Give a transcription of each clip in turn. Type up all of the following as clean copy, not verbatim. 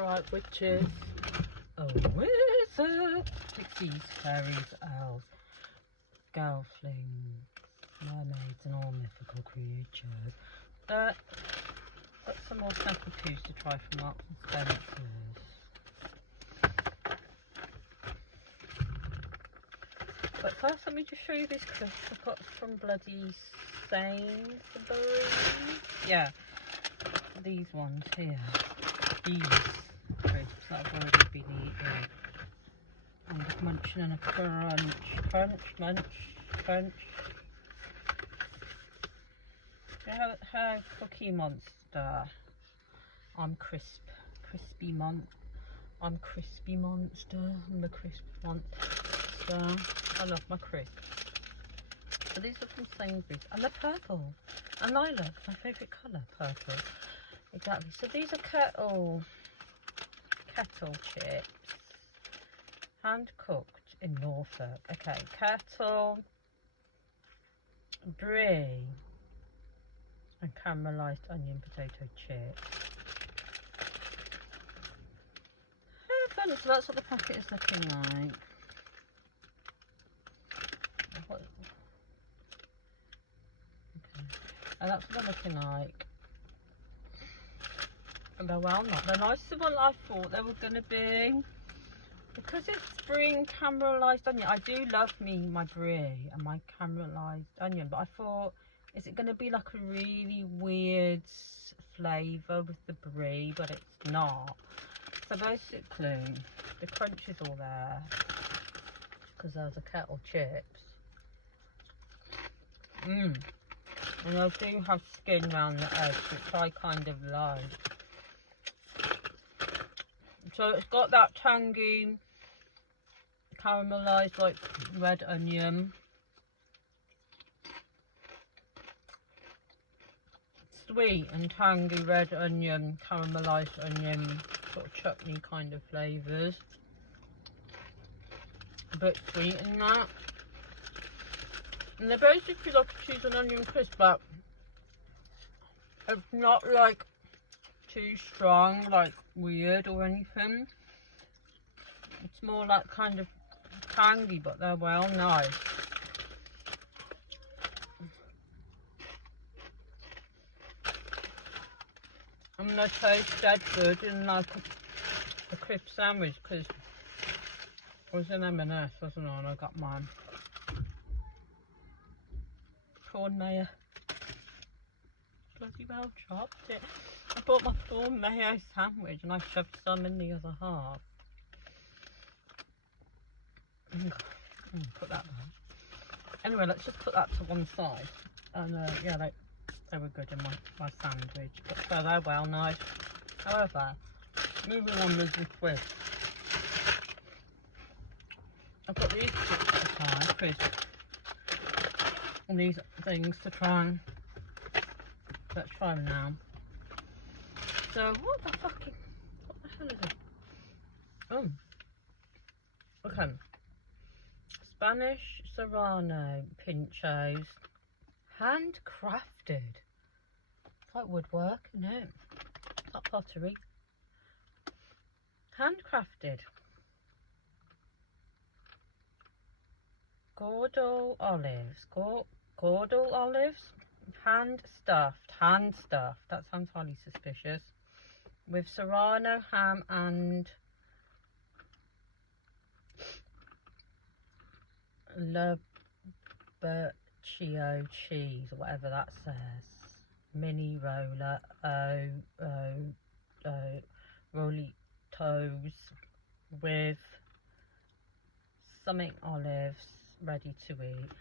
Alright, witches. Oh, wizards. Pixies, fairies, elves, gelflings, mermaids, and all mythical creatures. Got some more sample twos to try from Marks and Spencer's. But first, let me just show you these crisps I got from bloody Sainsbury's. Yeah, these ones here. These crisps that I've already been eating. I'm just munching on a crunch. Her Cookie Monster. I'm crispy monster. I'm crispy monster. I'm the crisp monster. I love my crisps. So these are from Sainsbury's, and they're purple and lilac. My favourite colour, purple. Exactly. So these are kettle chips, hand cooked in Norfolk. Okay, kettle, brie, and caramelised onion potato chips. So that's what the packet is looking like. Okay. And that's what they're looking like. And they're well not. They're nicer than I thought they were going to be. Because it's brie and caramelised onion. I do love my brie and my caramelised onion. But I thought, is it going to be like a really weird flavour with the brie? But it's not. So basically, the crunch is all there. Because there's a kettle chips. And I do have skin around the edge, which I kind of like. So it's got that tangy, caramelised like red onion. Sweet and tangy red onion, caramelised onion, sort of chutney kind of flavours. A bit sweet in that. And they're basically like a cheese and onion crisp, but it's not like too strong, like weird or anything. It's more like kind of tangy, but they're well nice. And they taste dead good in like a crisp sandwich, because it was an M&S, wasn't it? And I got mine. Prawn mayo. Bloody well chopped it. I bought my prawn mayo sandwich and I shoved some in the other half. Put that down. Anyway, let's just put that to one side. And yeah, they were good in my sandwich. But so they're well nice. However, moving on with the crisps. I've got these chips to try, crisps. And these things to try. Let's try them now. So what the hell is it? Oh, okay. Spanish Serrano pinchos, handcrafted. It's like woodwork, isn't it? It's not pottery. Handcrafted. Gordal olives, hand stuffed. That sounds highly suspicious. With serrano ham and Lubbercio cheese, or whatever that says. Mini roller, rollitos with something olives, ready to eat.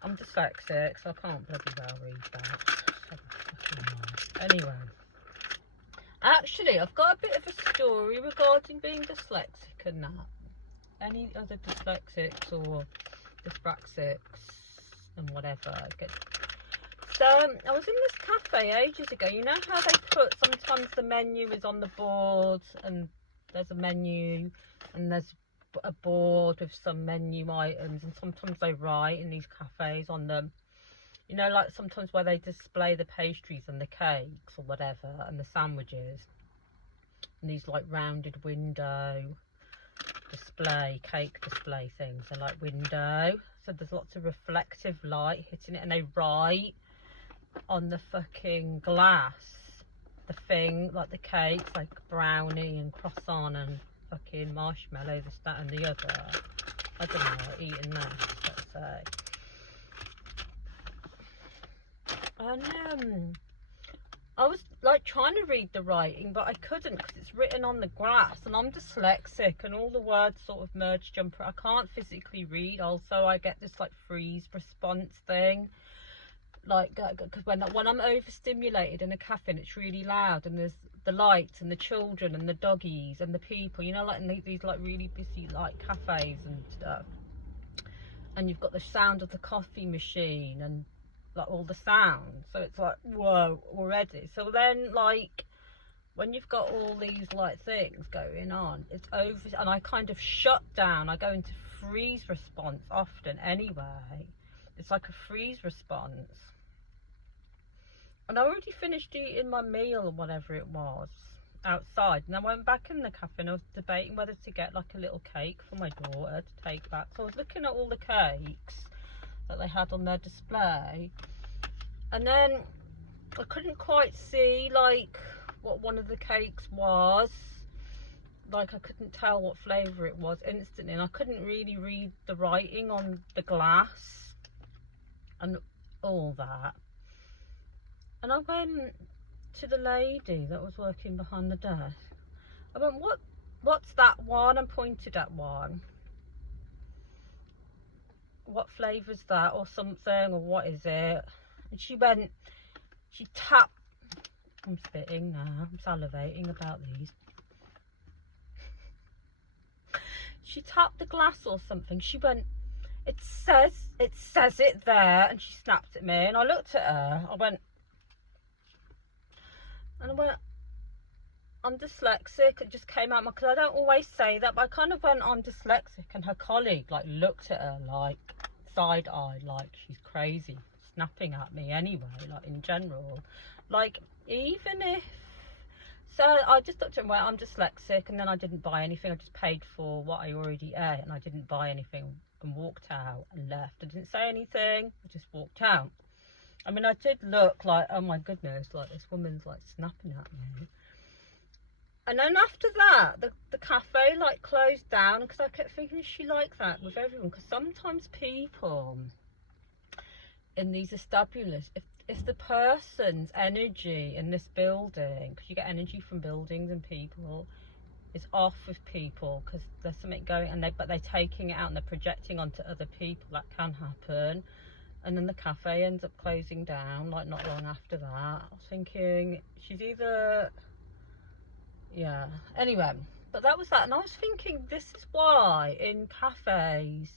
I'm dyslexic, so I can't bloody well read that. Anyway, actually, I've got a bit of a story regarding being dyslexic and that. Any other dyslexics or dyspraxics and whatever. So, I was in this cafe ages ago. You know how they put, sometimes the menu is on the board and there's a menu and there's a board with some menu items, and sometimes they write in these cafes on them, you know, like sometimes where they display the pastries and the cakes or whatever and the sandwiches. And these like rounded window display, cake display things are like window. So there's lots of reflective light hitting it, and they write on the fucking glass the thing, like the cakes, like brownie and croissant and fucking marshmallow, this, that and the other. I don't know, eating this, let's say. And I was like trying to read the writing, but I couldn't because it's written on the glass, and I'm dyslexic, and all the words sort of merge jumper. I can't physically read. Also, I get this like freeze response thing, like because when I'm overstimulated in a cafe and it's really loud, and there's the lights and the children and the doggies and the people, you know, like in these like really busy like cafes and stuff, and you've got the sound of the coffee machine and like all the sounds, so it's like whoa already. So then like when you've got all these like things going on, it's over, and I kind of shut down. I go into freeze response often anyway. It's like a freeze response. And I already finished eating my meal or whatever it was outside, and I went back in the cafe and I was debating whether to get like a little cake for my daughter to take back. So I was looking at all the cakes that they had on their display, and then I couldn't quite see like what one of the cakes was. Like I couldn't tell what flavour it was instantly, and I couldn't really read the writing on the glass and all that. And I went to the lady that was working behind the desk. I went, what's that one? And pointed at one. What flavour's that, or something, or what is it? And she went, she tapped, I'm spitting now, I'm salivating about these. She tapped the glass or something. She went, it says it there. And she snapped at me, and I looked at her. I went, I'm dyslexic. It just came out, because I don't always say that, but I kind of went, I'm dyslexic, and her colleague like looked at her like side-eyed, like she's crazy, snapping at me anyway, like in general. Like even if, so I just looked at her and went, I'm dyslexic, and then I didn't buy anything. I just paid for what I already ate, and I didn't buy anything, and walked out and left. I didn't say anything, I just walked out. I mean, I did look like, oh my goodness, like this woman's like snapping at me. And then after that, the cafe like closed down, because I kept thinking, is she like that with everyone? Because sometimes people in these establishments, if the person's energy in this building, because you get energy from buildings and people, is off with people because there's something going, and but they're taking it out and they're projecting onto other people, that can happen. And then the cafe ends up closing down like not long after that. I was thinking, she's either, yeah, anyway, but that was that. And I was thinking, this is why in cafes,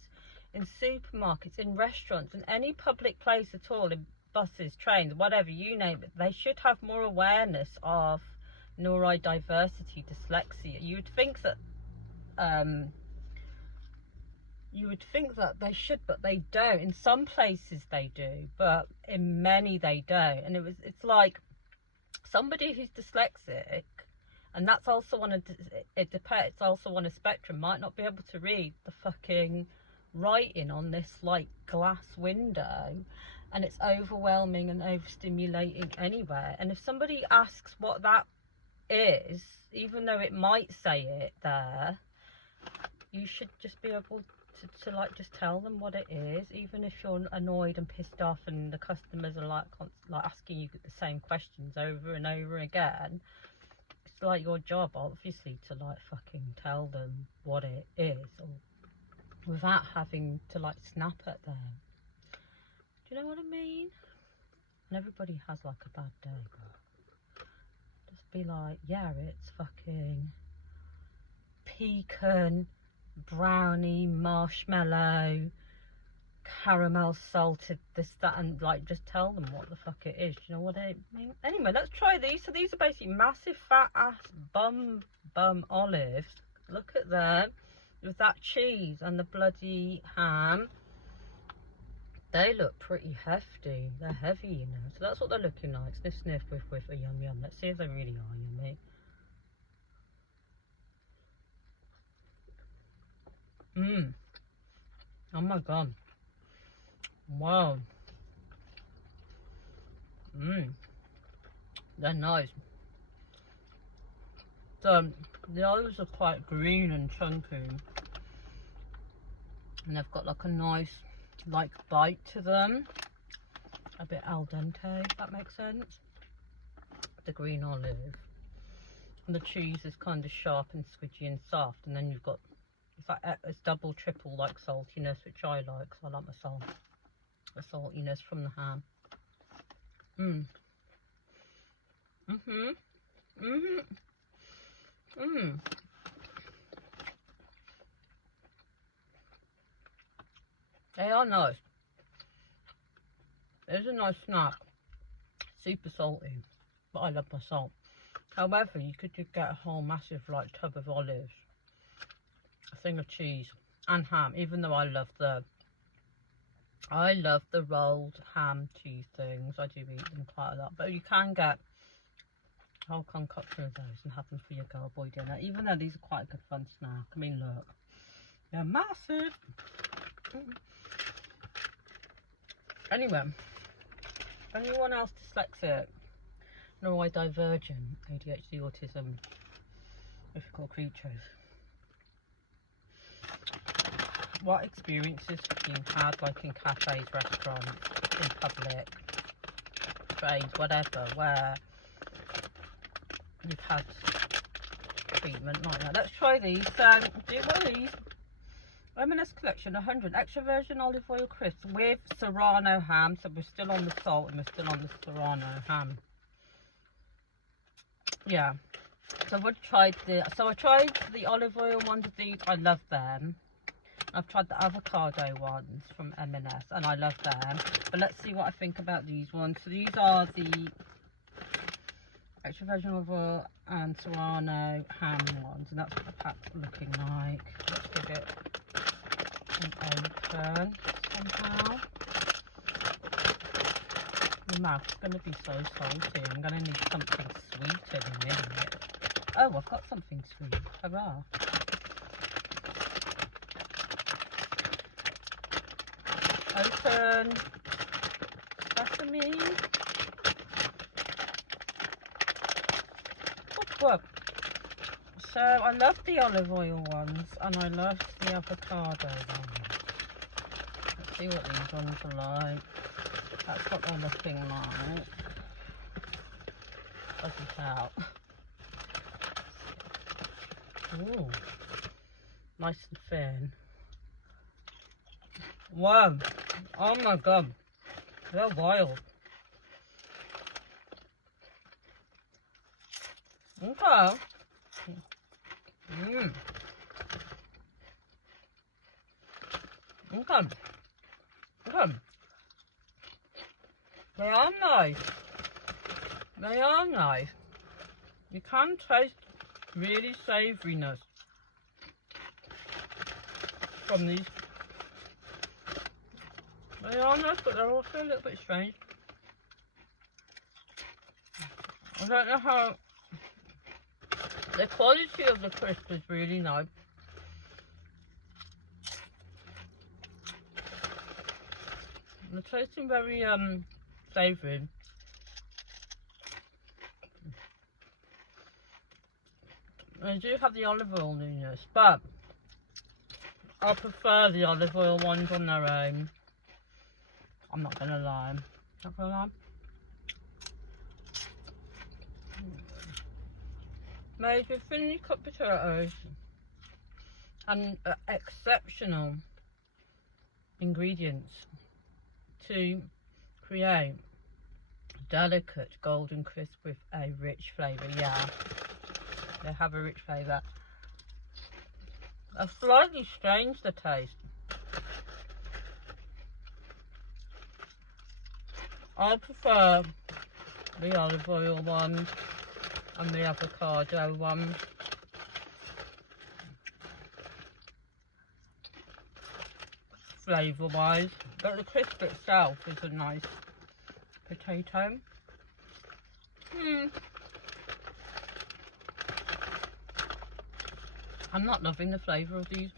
in supermarkets, in restaurants, in any public place at all, in buses, trains, whatever, you name it, they should have more awareness of neurodiversity, dyslexia. You would think that they should, but they don't. In some places they do, but in many they don't. And it's like somebody who's dyslexic, and that's also on a, it's also on a spectrum, might not be able to read the fucking writing on this like glass window, and it's overwhelming and overstimulating anyway. And if somebody asks what that is, even though it might say it there, you should just be able to like just tell them what it is, even if you're annoyed and pissed off and the customers are like asking you the same questions over and over again. It's like your job, obviously, to like fucking tell them what it is, or without having to like snap at them. Do you know what I mean? And everybody has like a bad day, but just be like, yeah, it's fucking pecan, brownie, marshmallow, caramel salted, this, that, and like just tell them what the fuck it is. Do you know what I mean? Anyway, let's try these. So these are basically massive fat ass bum olives. Look at them, with that cheese and the bloody ham. They look pretty hefty. They're heavy, you know. So that's what they're looking like. Sniff, sniff, whiff, whiff, a yum, yum. Let's see if they really are yummy. Mmm. Oh my god. Wow. Mmm. They're nice. The others are quite green and chunky. And they've got like a nice like bite to them. A bit al dente, if that makes sense. The green olive. And the cheese is kind of sharp and squidgy and soft. And then you've got, it's like it's double, triple like saltiness, which I like. 'Cause I like my salt. The saltiness from the ham. Mmm. Mhm. Mhm. Mmm. They are nice. It's a nice snack. Super salty, but I love my salt. However, you could just get a whole massive like tub of olives, a thing of cheese, and ham. Even though I love the rolled ham cheese things. I do eat them quite a lot, but you can get a whole concoction of those and have them for your girl boy dinner. Even though these are quite a good fun snack. I mean, look, they're massive. Anyway, anyone else dyslexic, neurodivergent, ADHD, autism, difficult creatures? What experiences have you had, like in cafes, restaurants, in public, trains, whatever, where you've had treatment like that? Let's try these. Do one of these. M&S collection 100 extra virgin olive oil crisps with serrano ham. So we're still on the salt and we're still on the serrano ham. Yeah. So I tried the olive oil ones of these. I love them. I've tried the avocado ones from M&S and I love them. But let's see what I think about these ones. So these are the extra virgin olive oil and serrano ham ones, and that's what the pack's looking like. Let's give it an open somehow. My mouth's going to be so salty. I'm going to need something sweet in a minute. Oh, I've got something sweet. Hurrah. Open. Sesame. Whoop. So I love the olive oil ones and I love the avocado ones. Let's see what these ones are like. That's what they're looking like. Doesn't out. Ooh, nice and thin. Wow! Oh my god, they're wild. Okay. Mmm. Okay. Okay. They are nice. They are nice. You can taste really savouriness from these. They are nice, but they're also a little bit strange. I don't know how. The quality of the crisp is really nice. They're tasting very savoury. They do have the olive oil newness, but I prefer the olive oil ones on their own. I'm not gonna lie. Not gonna lie. Made with finely cut potatoes and exceptional ingredients to create delicate golden crisp with a rich flavour. Yeah, they have a rich flavour. They're slightly strange, the taste. I prefer the olive oil ones and the avocado one. Flavour wise, but the crisp itself is a nice potato. I'm not loving the flavour of these.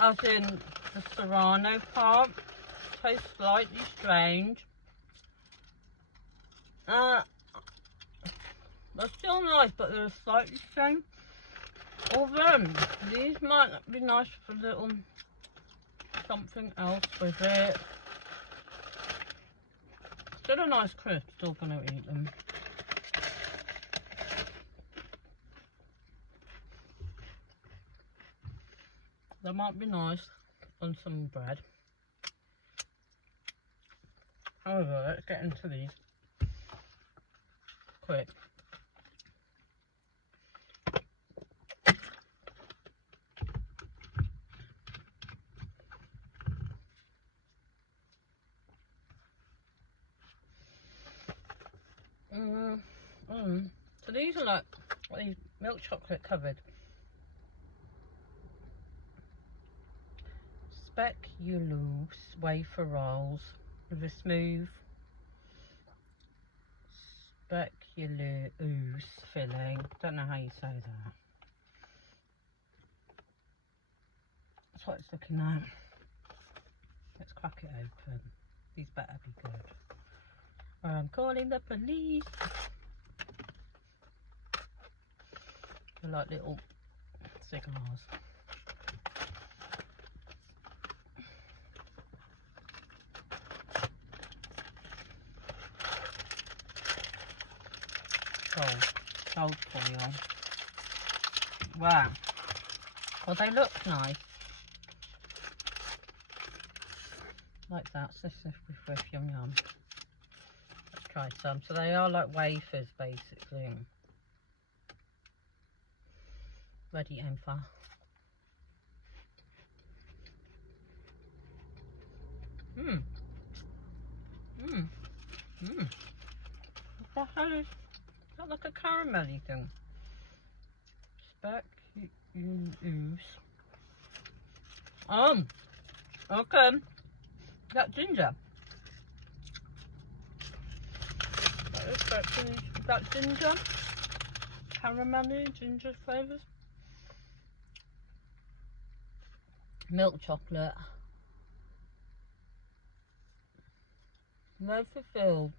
as in the Serrano part. Tastes slightly strange. They're still nice, but they're slightly strange. Although these might be nice for a little something else with it. Still a nice crisp, still gonna eat them. They might be nice on some bread. However, let's get into these quick. So these are like these milk chocolate covered speculoos wafer rolls with a smooth speculoos filling. Don't know how you say that. That's what it's looking like. Let's crack it open. These better be good, or I'm calling the police. They're like little cigars. Gold foil. Wow. Well, they look nice. Like that. Sniff, sniff, whiff, whiff, yum, yum. Let's try some. So they are like wafers, basically. Ready and far. What the hell is that? Like a caramelly thing. Speculoos. Okay. That ginger. That ginger. Caramelly ginger flavours. Milk chocolate. Wafer filled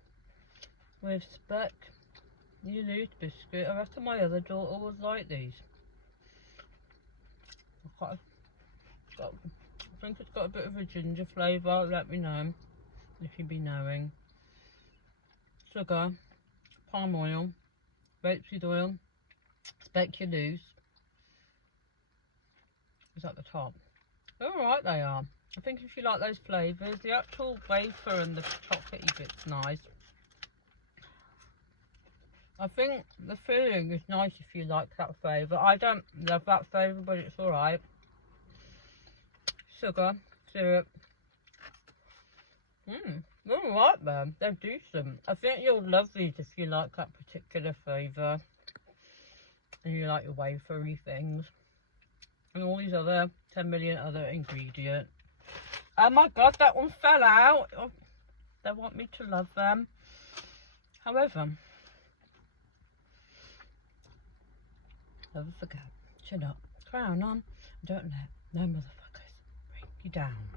with speculoos biscuit. I reckon my other daughter would like these. I think it's got a bit of a ginger flavour. Let me know if you be knowing. Sugar, palm oil, rapeseed oil, speculoos. Is at the top. Alright, they are. I think if you like those flavours, the actual wafer and the chocolatey bit's nice. I think the filling is nice if you like that flavour. I don't love that flavour, but it's alright. Sugar, syrup. Alright then, they're decent. I think you'll love these if you like that particular flavour. And you like your wafery things. And all these other 10 million other ingredients. Oh my god, that one fell out. Oh, they want me to love them. However, never forget, chin up, crown on, don't let no motherfuckers bring you down.